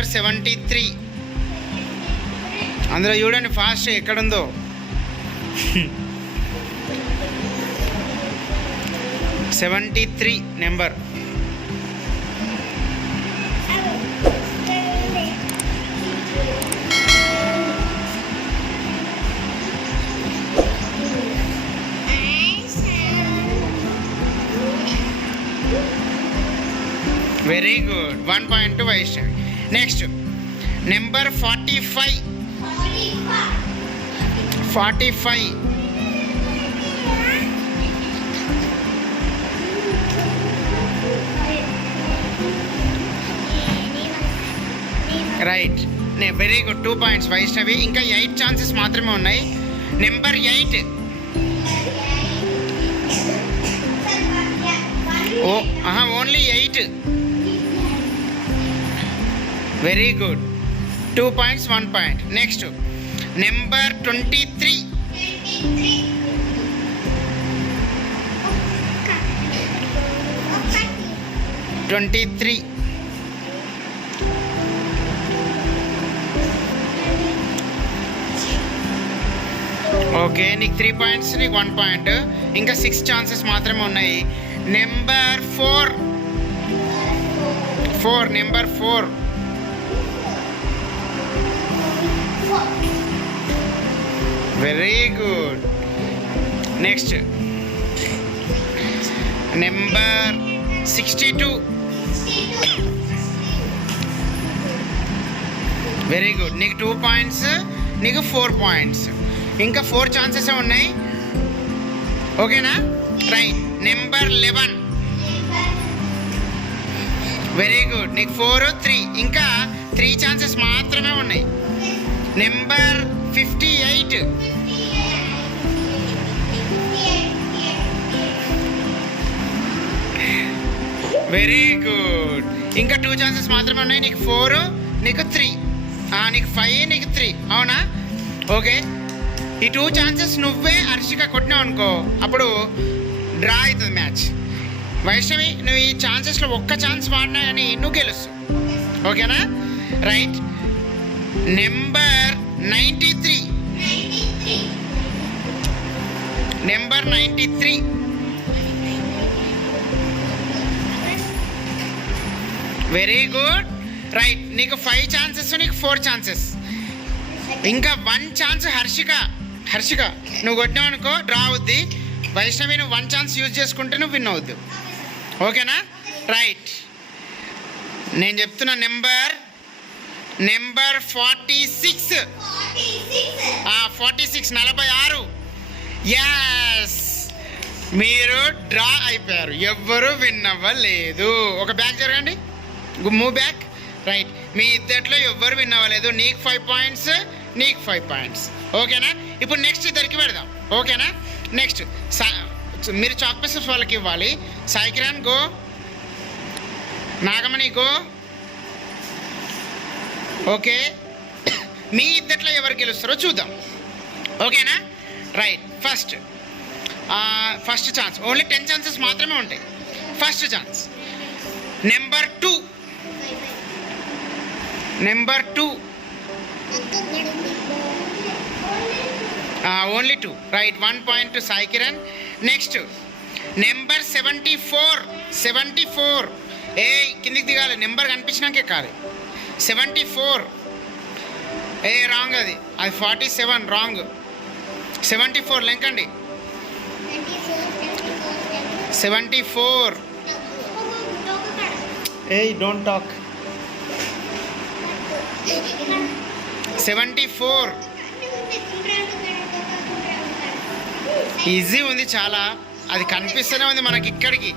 Number 73. అందులో చూడండి fast ఎక్కడుందో. 73 number. Very good. 1 point to Vaishnavi. Next number 45. 45. Right. Very good. 2 points Vaishnavi. ఇంకా 8 chances మాత్రమే ఉన్నాయి. Number 8. Only 8. Very good. 2 points, 1 point. Next number 23. 23. Okay, నీకు 3 points, నీకు 1 point. ఇంకా 6 ఛాన్సెస్ మాత్రమే ఉన్నాయి. Number 4. Number 4. Very good. Next number 62. Very good. నీకు 2 points, నీకు 4 points. ఇంకా 4 ఛాన్సెస్ ఉన్నాయి. ఓకేనా? రైట్. నెంబర్ 11. Very good. నీకు 4, 3. ఇంకా 3 ఛాన్సెస్ మాత్రమే ఉన్నాయి. నెంబర్ 58. Very good. ఇంకా 2 ఛాన్సెస్ మాత్రమే ఉన్నాయి. నీకు 4, నీకు 3. నీకు 5, నీకు 3. అవునా? ఓకే. ఈ 2 ఛాన్సెస్ నువ్వే హర్షిక కొట్టినావు అనుకో, అప్పుడు డ్రా అవుతుంది మ్యాచ్. వైష్ణవి, నువ్వు ఈ ఛాన్సెస్లో ఒక్క ఛాన్స్ వాడినా కానీ నువ్వు గెలుస్తావు. ఓకేనా? Right. Number 93. Number 93. Very good. Right. నీకు 5 ఛాన్సెస్, నీకు 4 ఛాన్సెస్. ఇంకా 1 ఛాన్స్ హర్షిక నువ్వు కొట్టినావు అనుకో, డ్రా అవుద్ది. వైష్ణవి, నువ్వు 1 ఛాన్స్ యూజ్ చేసుకుంటే నువ్వు విన్ అవుద్దు. ఓకేనా? రైట్. నేను చెప్తున్నా నెంబర్ 46. 46. యాస్, మీరు డ్రా అయిపోయారు. ఎవ్వరూ విన్ అవ్వలేదు. ఒక బ్యాక్ జరగండి, మూవ్ బ్యాక్. రైట్. మీ ఇద్దట్లో ఎవ్వరు విన్ అవ్వలేదు. నీకు 5 points, నీకు 5 points. ఓకేనా? ఇప్పుడు నెక్స్ట్ ఇద్దరికి పెడదాం. ఓకేనా? నెక్స్ట్ మీరు చాక్ పీసెస్ వాళ్ళకి ఇవ్వాలి. Sai Kiran go, Nagamani go. Okay, మీ ఇద్దట్లో ఎవరు గెలుస్తారో చూద్దాం. ఓకేనా? Right. First chance. Only 10 chances మాత్రమే ఉంటాయి. ఫస్ట్ ఛాన్స్ number 2. Number 2. Only 2. Right. 1 point to Sai Kiran. Next number 74. కిందికి దిగాలి. నెంబర్ కనిపించినాక ఎక్కాలి. 74. రాంగ్. అది 47. రాంగ్. 74 లెంకండి. 74. Don't talk. 74. ఈజీ ఉంది చాలా. అది కనిపిస్తూనే ఉంది మనకి ఇక్కడికి.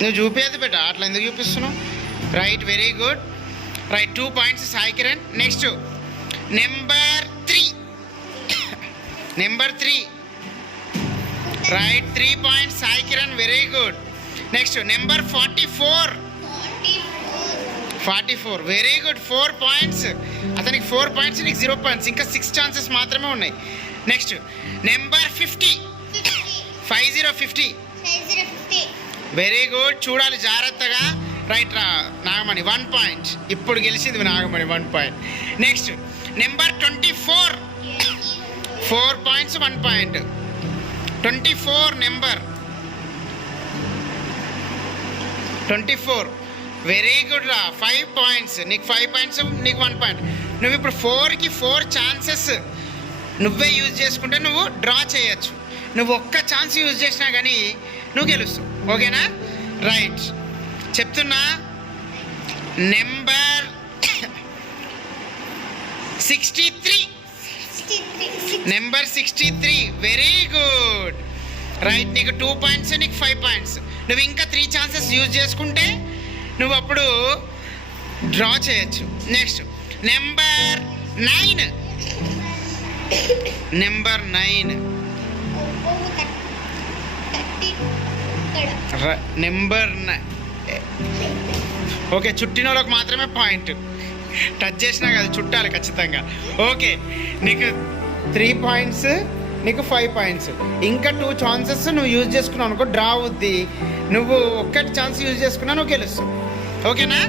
నువ్వు చూపేది బెట, అట్లా ఎందుకు చూపిస్తున్నావు? Right. Very good. Right. 2 points Sai Kiran. Next number 3. Right. 3 points Sai Kiran. Very good. Next number 44. Very good. 4 points. అతనికి 4 points, నీకు 0 points. ఇంకా 6 ఛాన్సెస్ మాత్రమే ఉన్నాయి. Next number 50. 50. వెరీ గుడ్, చూడాలి జాగ్రత్తగా. రైట్ రా నాగమణి 1 పాయింట్. ఇప్పుడు గెలిచింది Nagamani 1 point. Next number 24, 4 points 1 point. 24 number 24 very good రా, 5 పాయింట్స్. నీకు 5 పాయింట్స్, నీకు 1 పాయింట్. నువ్వు ఇప్పుడు 4కి 4 ఛాన్సెస్ నువ్వే యూజ్ చేసుకుంటే నువ్వు డ్రా చేయొచ్చు. నువ్వు ఒక్క ఛాన్స్ యూజ్ చేసినా కానీ నువ్వు గెలుస్తావు. ఓకేనా? రైట్, చెప్తున్నా. Number 63, number 63 very good. Right, నీకు 2 పాయింట్స్, నీకు 5 పాయింట్స్. నువ్వు ఇంకా 3 ఛాన్సెస్ యూజ్ చేసుకుంటే నువ్వు అప్పుడు డ్రా చేయొచ్చు. Next number 9, number 9 number 9. Okay, చుట్టిన వాళ్ళకి మాత్రమే పాయింట్. టచ్ చేసినా కదా చుట్టాలి ఖచ్చితంగా. ఓకే, నీకు 3 పాయింట్స్, నీకు 5 పాయింట్స్. ఇంకా 2 ఛాన్సెస్ నువ్వు యూజ్ చేసుకున్నావు అనుకో డ్రా అవుద్ది. నువ్వు ఒక్కటి ఛాన్స్ యూజ్ చేసుకున్నా నువ్వు గెలుస్తావు. ఓకేనా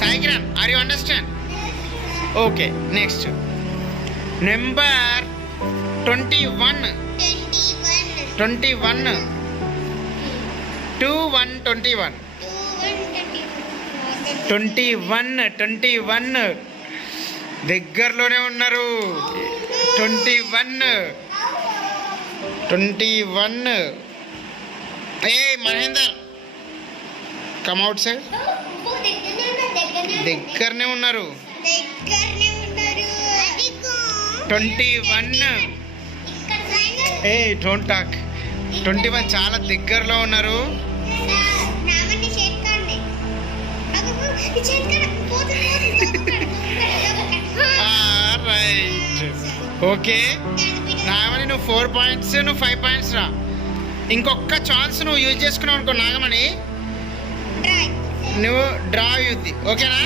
Sai Kiran? Are you understand? Okay, next number 21, 21 దగ్గరలోనే ఉన్నారు. 21 ఏ మహేందర్ కమ్ అవుట్ సైడ్. దగ్గరనే ఉన్నారు. 21 ఏ డోంట్ టాక్. 21 చాలా దగ్గరలో ఉన్నారు. రైట్, ఓకే నాగమణి నువ్వు 4 పాయింట్స్, నువ్వు 5 పాయింట్స్ రా. ఇంకొక ఛాన్స్ నువ్వు యూజ్ చేసుకున్నావు అనుకో నాగమణి, నువ్వు డ్రా అయ్యుద్ది. ఓకేనా?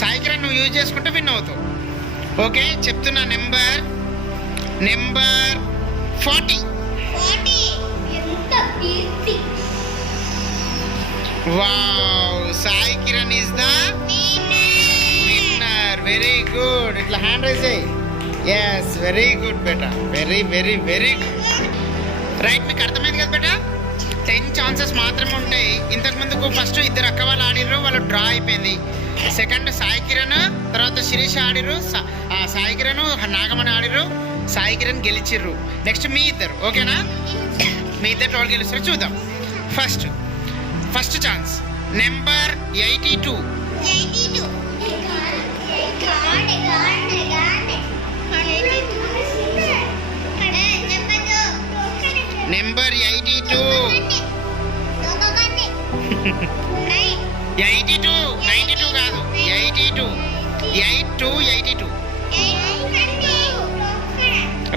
సాయి కిరణ్ నువ్వు యూజ్ చేసుకుంటే విన్ అవుతావు. ఓకే, చెప్తున్నా. Number 40. Wow, Sai Kiran is the winner. Very good. ఇట్లా హ్యాండ్ రైజ్ అయ్యి. ఎస్, వెరీ గుడ్ బేటా, very very very good. Right, మీకు అర్థమైంది కదా బేటా? 10 ఛాన్సెస్ మాత్రమే ఉంటాయి. ఇంతకుముందుకు ఫస్ట్ 2 అక్క వాళ్ళు ఆడిర్రు, వాళ్ళు డ్రా అయిపోయింది. సెకండ్ సాయి కిరణ్, తర్వాత శిరీష ఆడిర్రు. సాయి కిరణ్ నాగమణి ఆడిర్రు, సాయి కిరణ్ గెలిచిర్రు. నెక్స్ట్ మీ ఇద్దరు. ఓకేనా? మీ ఇద్దరు ఎవరు గెలుస్తారో చూద్దాం. ఫస్ట్ ఛాన్స్ నెంబర్ 82. నెంబర్ 82 92 కాదు, 82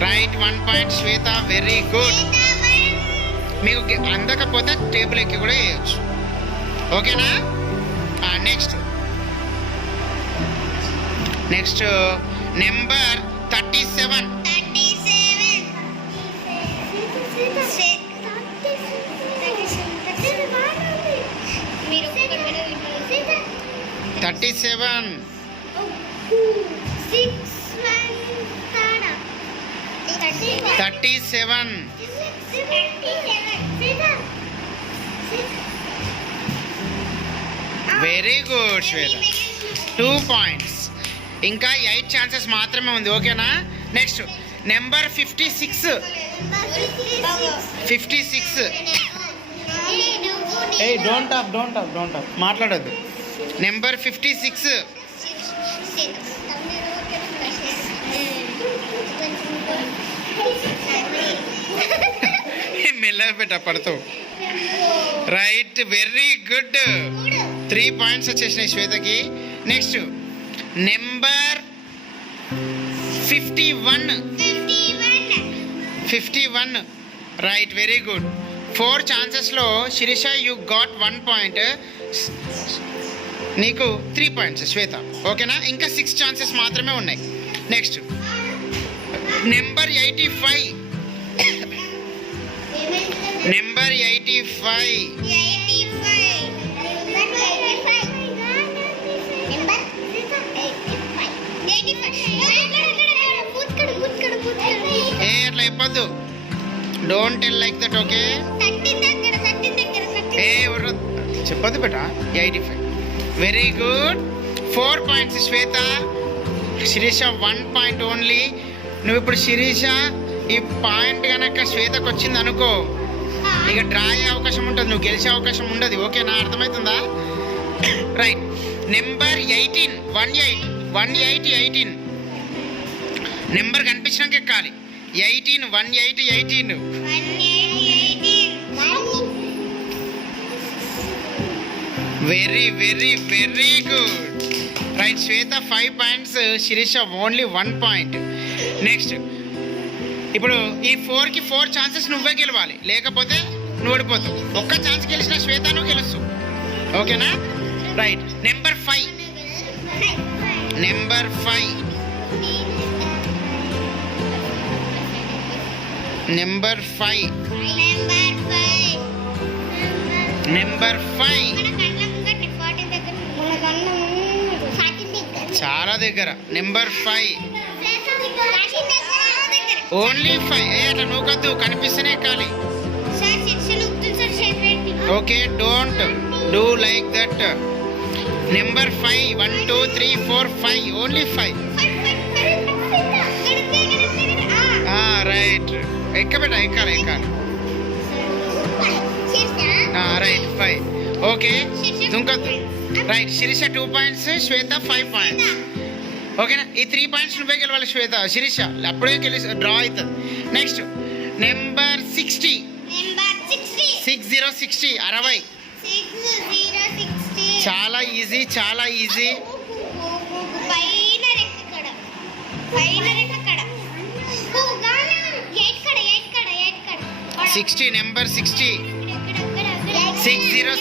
రైట్. 1 పాయింట్ శ్వేత, వెరీ గుడ్. మీకు అందకపోతే టేబుల్ ఎక్కి కూడా వేయచ్చు. ఓకేనా? Next number 37. 37 వెరీ గుడ్ శ్వేత, 2 పాయింట్స్. ఇంకా 8 ఛాన్సెస్ మాత్రమే ఉంది. ఓకేనా? Next number 56. A don't top మాట్లాడద్దు. నెంబర్ 56. మెల్లగా పెట్ట పడతావు. Right, very good. 3 పాయింట్స్ వచ్చేసినాయి శ్వేతకి. Next number 51. Right, very good. 4 ఛాన్సెస్లో శిరీష యూ గాట్ 1 పాయింట్, నీకు 3 పాయింట్స్ శ్వేత. ఓకేనా? ఇంకా 6 ఛాన్సెస్ మాత్రమే ఉన్నాయి. Next number 85. అట్లా చెప్పొద్దు. Don't tell like that. Okay ఏ చెప్పొద్దు బేటా. 85. Very good. 4 points Shweta. Shirisha 1 point only. నువ్వు ఇప్పుడు శిరీష ఈ పాయింట్ కనుక శ్వేతకు వచ్చింది అనుకో, ఇక డ్రా అయ్యే అవకాశం ఉంటుంది, నువ్వు గెలిచే అవకాశం ఉండదు. ఓకేనా, అర్థమవుతుందా? రైట్. నెంబర్ 18. 18 నెంబర్ కనిపించినాక ఎక్కాలి. 18 very very very good. Right. Shweta 5 points, Shirisha only 1 point. Next, ఇప్పుడు ఈ 4కి 4 ఛాన్సెస్ నువ్వే గెలవాలి, లేకపోతే నువ్వు ఓడిపోతావు. ఒక్క ఛాన్స్ గెలిచిన శ్వేత నువ్వు గెలుస్తావు. ఓకేనా? రైట్. నెంబర్ 5. నెంబర్ 5 చాలా దగ్గర. Number 5 only 5. అట్లా నువ్వు కద్దు, కనిపిస్తేనే ఎక్కాలి. Okay, don't do like that. Number 5. 1 2 3 4 5 only 5. Right. ఎక్కబెట్ట, ఎక్కాలి. రైట్. 5. ఓకే, దుంకద్దు. Right. Shirisha 2 points, Shweta 5 points. ఓకేనా? ఈ 3 పాయింట్స్ నువ్వే గెలవాలి శ్వేత. శిరీష అప్పుడే డ్రా అవుతుంది. Next, number 60. 60. చాలా easy. 60. Number 60. 60.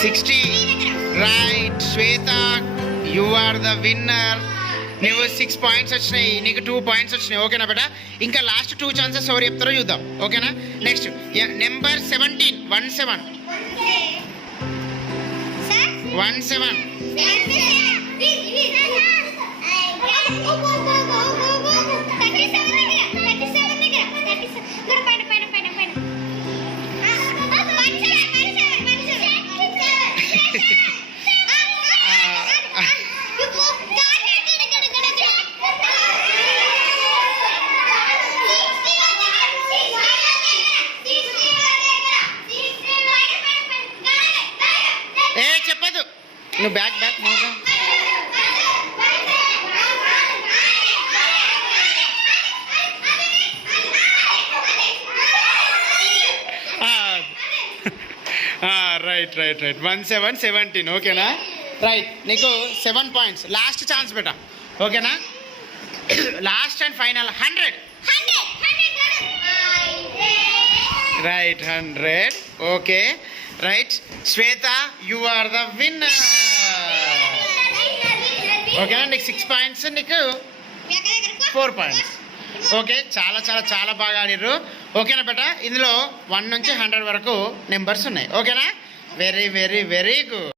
60. Right. Swetha, you are the winner. నువ్వు 6 పాయింట్స్ వచ్చినాయి, నీకు 2 పాయింట్స్ వచ్చినాయి. ఓకేనా బేటా? ఇంకా లాస్ట్ 2 ఛాన్సెస్ ఎవరు చెప్తారో చూద్దాం. ఓకేనా? Next, number 17. 17. చెప్పదు, నువ్వు బ్యాక్ మోగా. రైట్. 17 17. ఓకేనా? రైట్. నీకు 7 పాయింట్స్. లాస్ట్ ఛాన్స్ బేటా. ఓకేనా? Last and final 100. Right. 100. Okay. Right. Swetha, you are the winner. ఓకేనా? నీకు 6 పాయింట్స్, నీకు 4 పాయింట్స్. ఓకే, చాలా బాగా ఆడిర్రు. ఓకేనా బేటా? ఇందులో 1 నుంచి 100 వరకు నెంబర్స్ ఉన్నాయి. ఓకేనా? Very very very good.